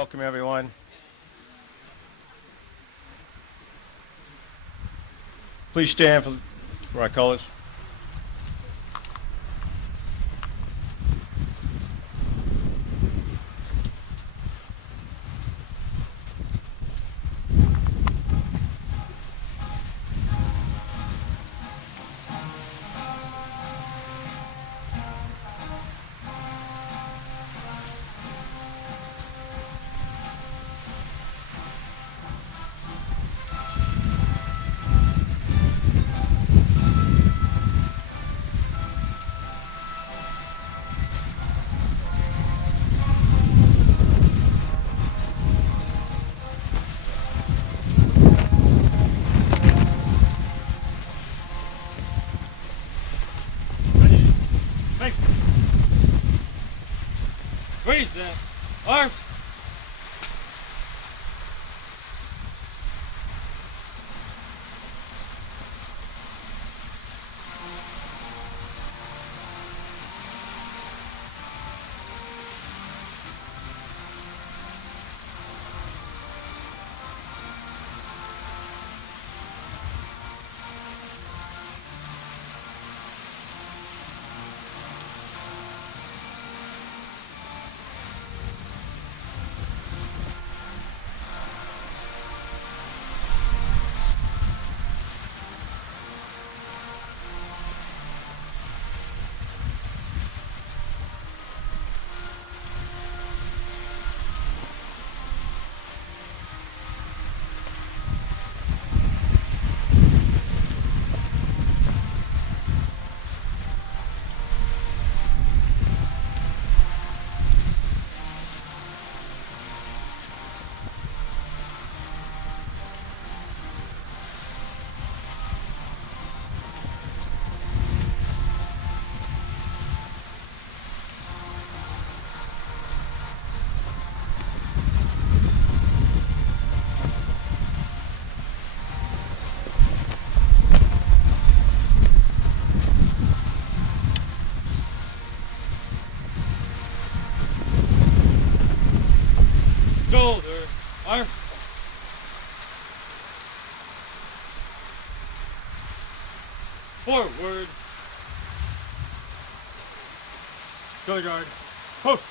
Welcome, everyone. Please stand for our colors. Raise them arms. Shoulder, arm. Forward. Shoulder guard. Post.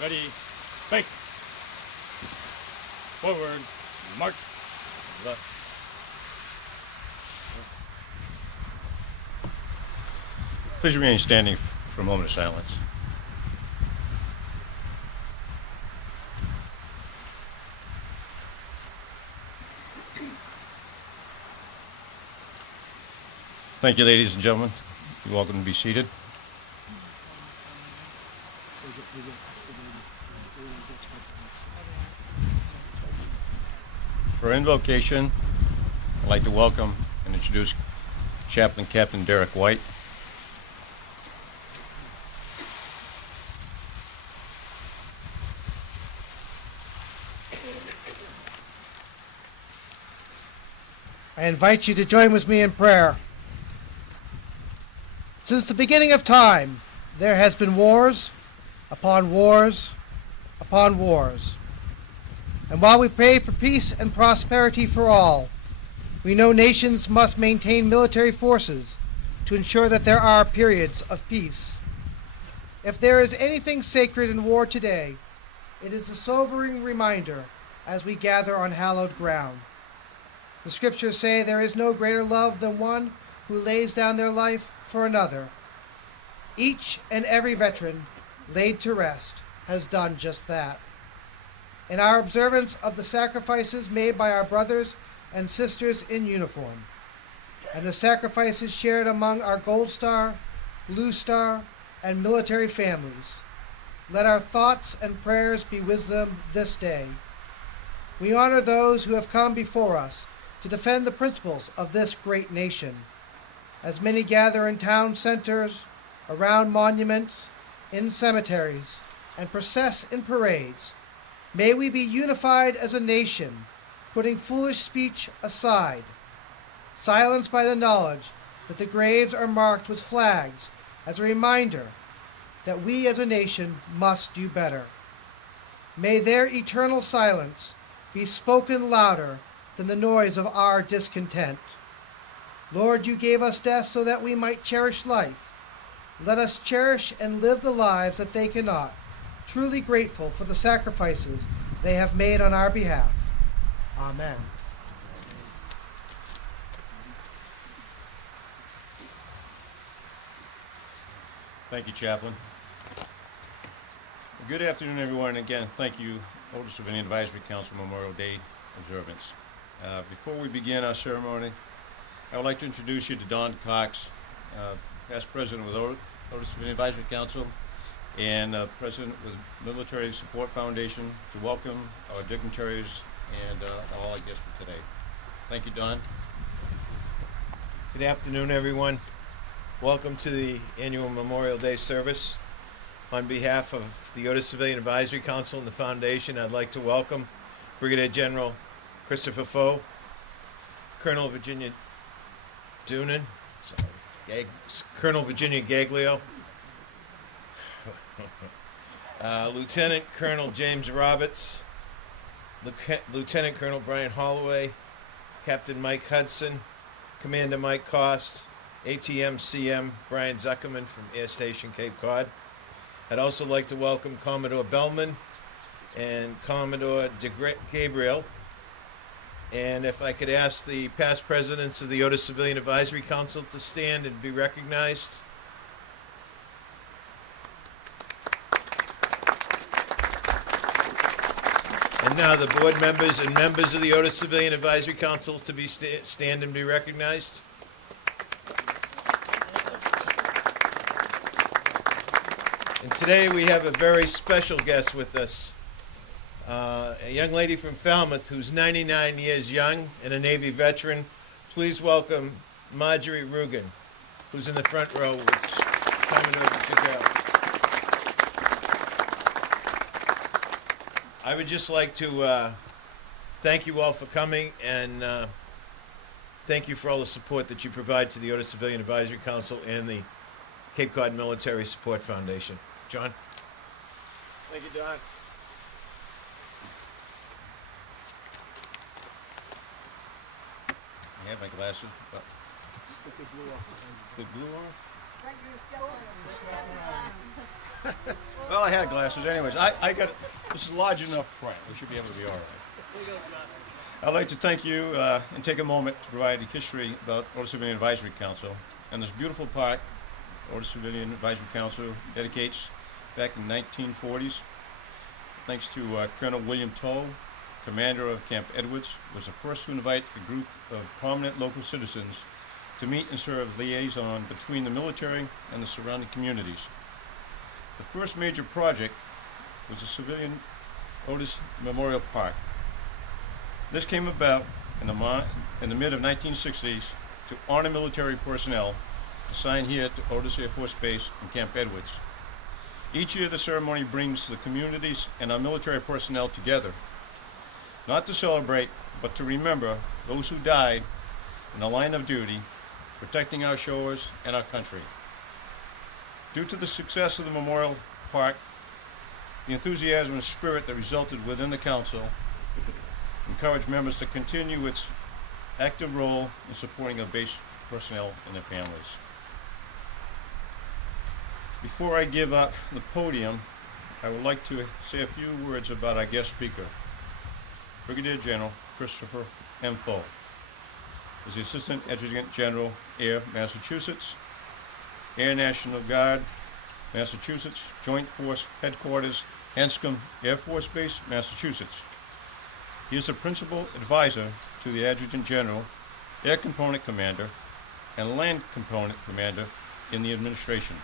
Ready, face. Forward, march, left. Please remain standing for a moment of silence. Thank you, ladies and gentlemen. You're welcome to be seated. For invocation, I'd like to welcome and introduce Chaplain Captain Derek White. I invite you to join with me in prayer. Since the beginning of time, there has been wars upon wars upon wars. And while we pray for peace and prosperity for all, we know nations must maintain military forces to ensure that there are periods of peace. If there is anything sacred in war today, it is a sobering reminder as we gather on hallowed ground. The scriptures say there is no greater love than one who lays down their life for another. Each and every veteran laid to rest has done just that. In our observance of the sacrifices made by our brothers and sisters in uniform, and the sacrifices shared among our Gold Star, Blue Star, and military families, let our thoughts and prayers be with them this day. We honor those who have come before us to defend the principles of this great nation. As many gather in town centers, around monuments, in cemeteries, and process in parades, may we be unified as a nation, putting foolish speech aside, silenced by the knowledge that the graves are marked with flags as a reminder that we as a nation must do better. May their eternal silence be spoken louder than the noise of our discontent. Lord, you gave us death so that we might cherish life. Let us cherish and live the lives that they cannot, truly grateful for the sacrifices they have made on our behalf. Amen. Thank you, Chaplain. Good afternoon, everyone. Again, thank you, Otis Civilian Advisory Council Memorial Day Observance. Before we begin our ceremony, I would like to introduce you to Don Cox, past president with Otis Civilian Advisory Council and president with Military Support Foundation, to welcome our dignitaries and all our guests for today. Thank you, Don. Good afternoon, everyone. Welcome to the annual Memorial Day service. On behalf of the Otis Civilian Advisory Council and the Foundation, I'd like to welcome Brigadier General Christopher Faux, Colonel Virginia Dunan, Colonel Virginia Gaglio, Lieutenant Colonel James Roberts, Lieutenant Colonel Brian Holloway, Captain Mike Hudson, Commander Mike Cost, ATM CM Brian Zuckerman from Air Station Cape Cod. I'd also like to welcome Commodore Bellman and Commodore Gabriel. And if I could ask the past presidents of the Otis Civilian Advisory Council to stand and be recognized. And now the board members and members of the Otis Civilian Advisory Council to be stand and be recognized. And today we have a very special guest with us, a young lady from Falmouth who's 99 years young and a Navy veteran. Please welcome Marjorie Rugen, who's in the front row with Commodore Gabriel. I would just like to thank you all for coming, and thank you for all the support that you provide to the Otis Civilian Advisory Council and the Cape Cod Military Support Foundation. John? Thank you, Don. I have my glasses, but the glue on? Well, I had glasses anyways. I got, this is large enough print. We should be able to be all right. I'd like to thank you and take a moment to provide a history about Otis Civilian Advisory Council and this beautiful park. Otis Civilian Advisory Council dedicates back in the 1940s. Thanks to Colonel William Toll, commander of Camp Edwards, was the first to invite a group of prominent local citizens to meet and serve liaison between the military and the surrounding communities. The first major project was the civilian Otis Memorial Park. This came about in the mid of 1960s to honor military personnel assigned here to Otis Air Force Base and Camp Edwards. Each year the ceremony brings the communities and our military personnel together, not to celebrate, but to remember those who died in the line of duty, protecting our shores and our country. Due to the success of the Memorial Park, the enthusiasm and spirit that resulted within the Council encouraged members to continue its active role in supporting our base personnel and their families. Before I give up the podium, I would like to say a few words about our guest speaker. Brigadier General Christopher M Faux is the Assistant Adjutant General, Air Massachusetts, Air National Guard, Massachusetts, Joint Force Headquarters, Hanscom Air Force Base, Massachusetts. He is the Principal Advisor to the Adjutant General, Air Component Commander, and Land Component Commander in the administration,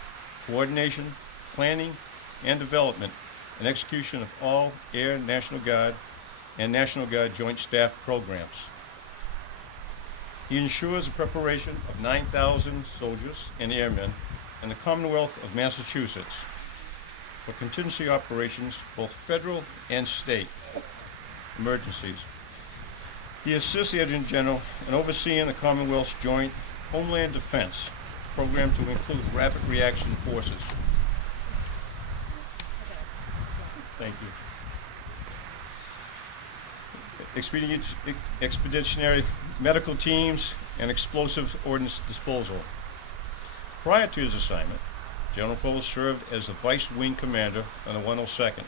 coordination, planning, and development and execution of all Air National Guard and National Guard Joint Staff programs. He ensures the preparation of 9,000 soldiers and airmen in the Commonwealth of Massachusetts for contingency operations, both federal and state emergencies. He assists the Adjutant General in overseeing the Commonwealth's Joint Homeland Defense program to include rapid reaction forces. Thank you. Expeditionary medical teams and explosive ordnance disposal. Prior to his assignment, General Faux served as the Vice Wing Commander on the 102nd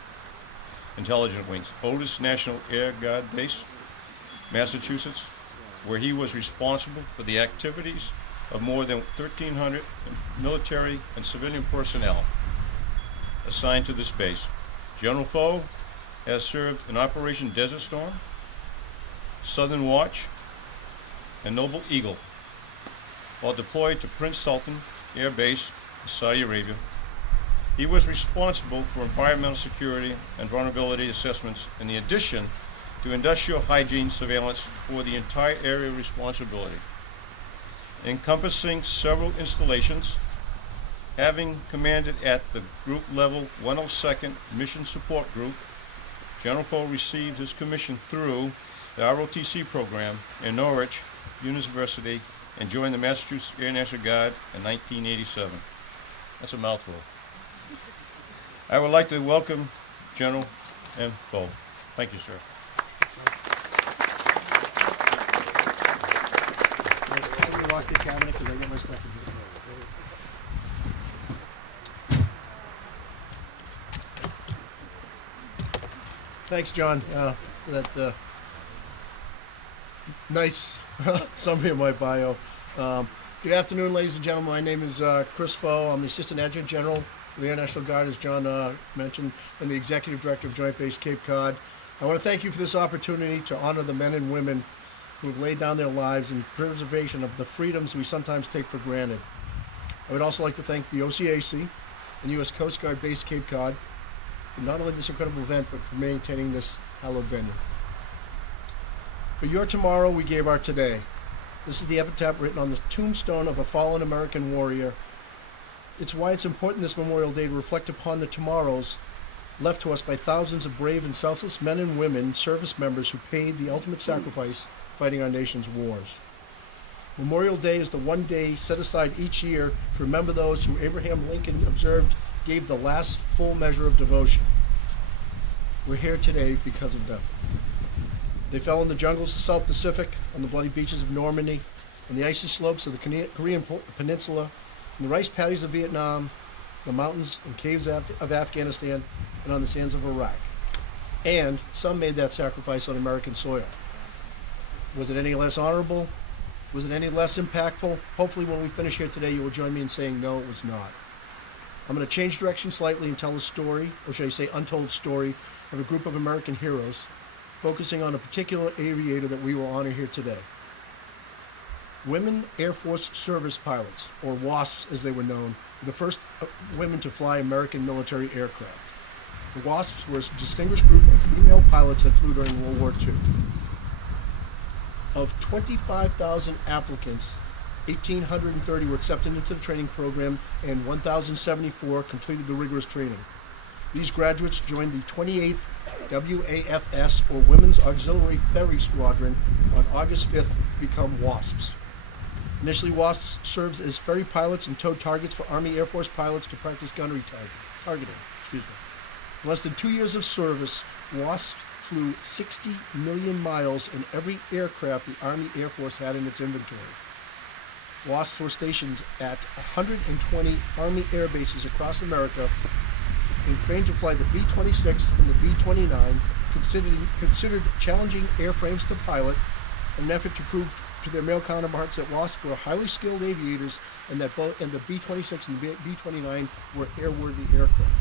Intelligence Wing's Otis National Air Guard Base, Massachusetts, where he was responsible for the activities of more than 1,300 military and civilian personnel assigned to this base. General Faux has served in Operation Desert Storm, Southern Watch, and Noble Eagle, while deployed to Prince Sultan Air Base, Saudi Arabia. He was responsible for environmental security and vulnerability assessments in addition to industrial hygiene surveillance for the entire area of responsibility, encompassing several installations. Having commanded at the group level 102nd Mission Support Group, General Faux received his commission through the ROTC program in Norwich University and joined the Massachusetts Air National Guard in 1987. That's a mouthful. I would like to welcome General M Faux. Thank you, sir. Let me lock the cabinet because I get my stuff in here. Thanks, John, for that nice summary of my bio. Good afternoon, ladies and gentlemen. My name is Chris Faux. I'm the Assistant Adjutant General of the Air National Guard, as John mentioned, and the Executive Director of Joint Base Cape Cod. I want to thank you for this opportunity to honor the men and women who have laid down their lives in preservation of the freedoms we sometimes take for granted. I would also like to thank the OCAC and U.S. Coast Guard Base Cape Cod for not only this incredible event, but for maintaining this hallowed venue. For your tomorrow, we gave our today. This is the epitaph written on the tombstone of a fallen American warrior. It's why it's important this Memorial Day to reflect upon the tomorrows left to us by thousands of brave and selfless men and women, service members who paid the ultimate sacrifice fighting our nation's wars. Memorial Day is the one day set aside each year to remember those who Abraham Lincoln observed gave the last full measure of devotion. We're here today because of them. They fell in the jungles of the South Pacific, on the bloody beaches of Normandy, on the icy slopes of the Korean Peninsula, in the rice paddies of Vietnam, the mountains and caves of Afghanistan, and on the sands of Iraq. And some made that sacrifice on American soil. Was it any less honorable? Was it any less impactful? Hopefully when we finish here today, you will join me in saying no, it was not. I'm going to change direction slightly and tell a story, or should I say untold story, of a group of American heroes, focusing on a particular aviator that we will honor here today. Women Airforce Service Pilots, or WASPs as they were known, were the first women to fly American military aircraft. The WASPs were a distinguished group of female pilots that flew during World War II. Of 25,000 applicants, 1,830 were accepted into the training program and 1,074 completed the rigorous training. These graduates joined the 28th WAFS, or Women's Auxiliary Ferry Squadron, on August 5th to become WASPs. Initially, WASPs served as ferry pilots and towed targets for Army Air Force pilots to practice gunnery targeting. In less than 2 years of service, WASPs flew 60 million miles in every aircraft the Army Air Force had in its inventory. WASPs were stationed at 120 Army air bases across America and trained to fly the B-26 and the B-29, considered challenging airframes to pilot, in an effort to prove to their male counterparts that WASPs were highly skilled aviators and that the B-26 and the B-29 were airworthy aircraft.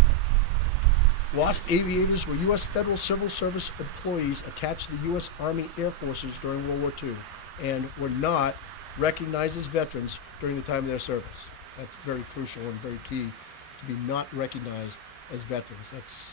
WASP aviators were U.S. Federal Civil Service employees attached to the U.S. Army Air Forces during World War II and were not recognized as veterans during the time of their service. That's very crucial and very key, to be not recognized as veterans. That's